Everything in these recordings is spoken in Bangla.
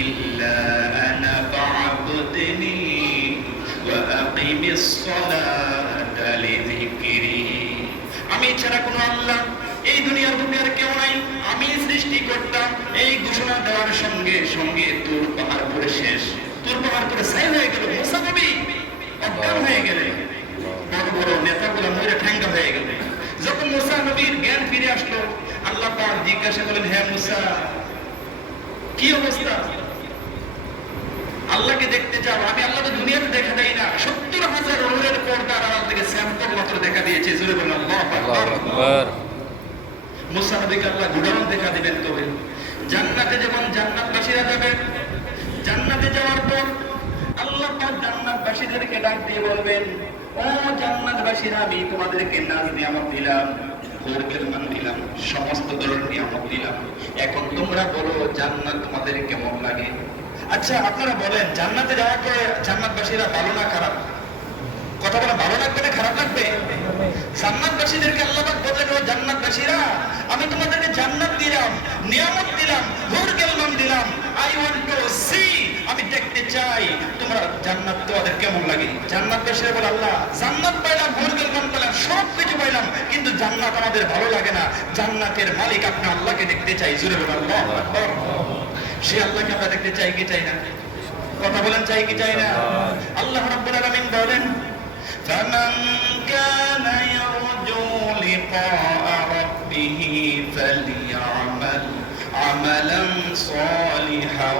ইল্লা আনা ফা'বুদনি ওয়া আকিমিস সালাতা লিযিকরি। আমি ছাড়া কোনো আল্লাহ এই দুনিয়ার বুকে আর কেউ নাই, আমি সৃষ্টি করতাম। এই ঘোষণা দেওয়ার সঙ্গে সঙ্গে তুর পাহাড় পড়ে শেষ, তুর পাহাড় পড়ে ছাই হয়ে গেল। মুসা নবী অজ্ঞান হয়ে গেলেন, বড় বড় নেতাগুলো মরে ঠ্যাঙ্গা হয়ে গেল। যখন মুসা নবীর জ্ঞান ফিরে আসলো, আল্লাহ পাক জিজ্ঞাসা করলেন, হে মুসা কি অবস্থা? আল্লাহকে দেখতে চাও? আমি আল্লাহ তো দুনিয়াতে দেখা দেই না। ৭০,০০০ রোলের পর্দার আড়াল থেকে স্যাম্পল মাত্র দেখা দিয়েছে। জোরে বলুন আল্লাহু আকবার। মুসা নবীকে আল্লাহ গুণান দেখা দিবেন। তবে জান্নাতে যেমন জান্নাতবাসীরা যাবে, জান্নাতে যাওয়ার পর আল্লাহ পাক জান্নাতবাসীদেরকে ডাক দিয়ে বলবেন, ও জান্নাতবাসীরা, আমি তোমাদেরকে নাজ নিয়ামত দিলাম, ভোরবের মান দিলাম, সমস্ত ধরনের নিয়ামত দিলাম। এখন তোমরা বলো জান্নাত তোমাদের কেমন লাগে? আচ্ছা আপনারা বলেন, জান্নাতে যাওয়ার পরে জান্নাতবাসীরা ভালো না খারাপ? কথা বলা ভালো লাগবে না খারাপ লাগবে? জান্নাতবাসীদেরকে আল্লাহ পাক বললেন, ও জান্নাতবাসীরা, আমি তোমাদেরকে জান্নাত দিলাম, নিয়ামত দিলাম, ভোরবের মান দিলাম। আই ওয়ান্ট টু সি, আমি দেখতে চাই তোমরা জান্নাত তোমাদের কেমন লাগে। জান্নাতবাসীরা বলে, আল্লাহ জান্নাত পাইলাম, ভোরবের মান পেলাম, সব কিছু পাইলাম, কিন্তু জান্নাত আমাদের ভালো লাগে না। জান্নাতের মালিক আপনি আল্লাহকে দেখতে চাই। জোরে বলুন আল্লাহু আকবার। সে আল্লাহকে আমরা দেখতে চাই কি চাই না? কথা বলেন, চাই কি চাই না? আল্লাহ রাব্বুল আলামিন বলেন, فمن كان يرجو لقاء ربه فليعمل عملا صالحا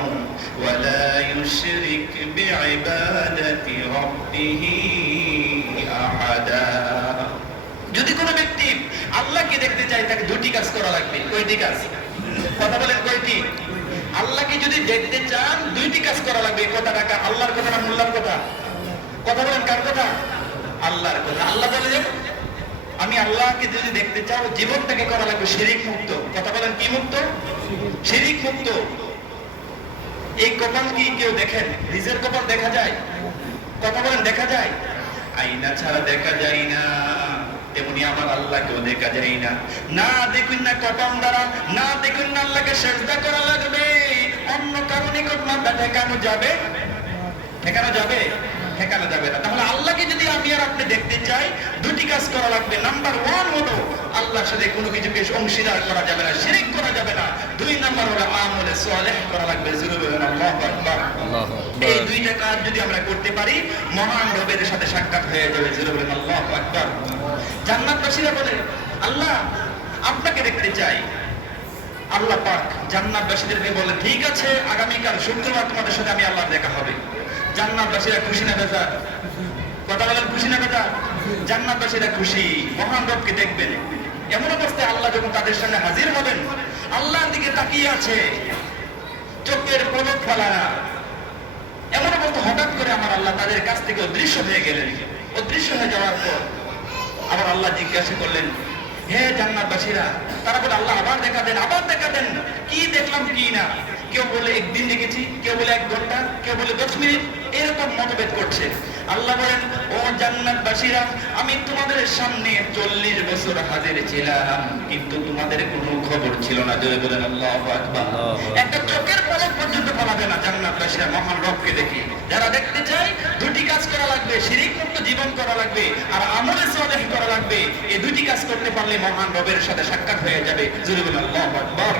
ولا يشرك بعبادة ربه أحدا। যদি কোনো ব্যক্তি আল্লাহকে দেখতে চায়, তাকে দুটি কাজ করা লাগবে। কয়টি কাজ? কথা বলেন, কয়টি? আল্লাহকে যদি দেখতে চান, দুইটি কাজ করা লাগবে। এই কথাটা আল্লাহর কথা না মোল্লার কথা? কথা বলেন, কার কথা? আল্লাহর কথা। আল্লাহ বলে, আমি আল্লাহকে যদি দেখতে চাও, জীবনটাকে করা লাগবে শিরিক মুক্ত। কথা বলেন, কি মুক্ত? শিরিক মুক্ত। এই কপাল কি কেউ দেখেন? নিজের কপাল দেখা যায়? কথা বলেন, দেখা যায়? আয়না ছাড়া দেখা যায় না, তেমনি আমার আল্লাহকেও দেখা যায় না। না দেখুন না কপাল দ্বারা, না দেখুন না আল্লাহকে সিজদা করা লাগবে। অন্য কারো নিকট মাথা ঠেকানো যাবে? ঠেকানো যাবে? ঠেকানো যাবে না। তাহলে আল্লাহকে যদি আমি আর আপনি দেখতে চাই, দুটি কাজ করা লাগবে। নাম্বার 1 হলো আল্লাহর সাথে কোনো কিছুকে অংশীদার করা যাবে না, শিরক করা যাবে না। 2 নাম্বার হলো আমলে সালেহ করা লাগবে। জোরে বলুন আল্লাহু আকবার। এই দুইটা কাজ যদি আমরা করতে পারি, মহান রবের সাথে সাক্ষাৎ হয়ে যাবে। জোরে বলুন আল্লাহু আকবার। জান্নাতবাসীরা বলে, আল্লাহ আপনাকে দেখতে চাই। আল্লাহ পাক জান্নাতবাসীদেরকে বলে, ঠিক আছে, আগামীকাল শুক্রবার তোমাদের সাথে আমি আল্লাহর দেখা হবে। জান্নাতবাসীরা খুশি না বেজার? কথা বলেন, খুশি না বেজার? জান্নাতবাসীরা খুশি, মহান রবকে দেখবেন। এমন অবস্থায় আল্লাহ যখন তাদের সামনে হাজির হবেন, আল্লাহর দিকে তাকিয়ে আছে, চোখের পলক ফেলা না। এমন অবস্থা হঠাৎ করে আমার আল্লাহ তাদের কাছ থেকে অদৃশ্য হয়ে গেলেন। অদৃশ্য হয়ে যাওয়ার পর আবার আল্লাহ জিজ্ঞাসা করলেন, হে জান্নাতবাসীরা, তারা বলে, আল্লাহ আবার দেখা দেন, আবার দেখা দেন। কি দেখলাম কি না? কেউ বলে 1 দিন দেখেছি, কেউ বলে 1 ঘন্টা, কেউ বলে 10 মিনিট, এরকম মতভেদ করছে। আল্লাহ বলেন, ও জান্নাতবাসীরা, আমি তোমাদের সামনে 40 বছর হাজির ছিলাম, কিন্তু তোমাদের কোনো খবর ছিল না। জোরে বলেন আল্লাহু আকবার। একটা চোখের পলক পর্যন্ত পালাবে না জান্নাতবাসীরা মহান রবকে দেখি। যারা দেখতে চায়, দুটি কাজ করা লাগবে, শিরক মুক্ত জীবন করা লাগবে, আর আমলে সালেহ করা লাগবে। এই দুটি কাজ করতে পারলে মহান রবের সাথে সাক্ষাৎ হয়ে যাবে। জোরে বলেন আল্লাহু আকবার।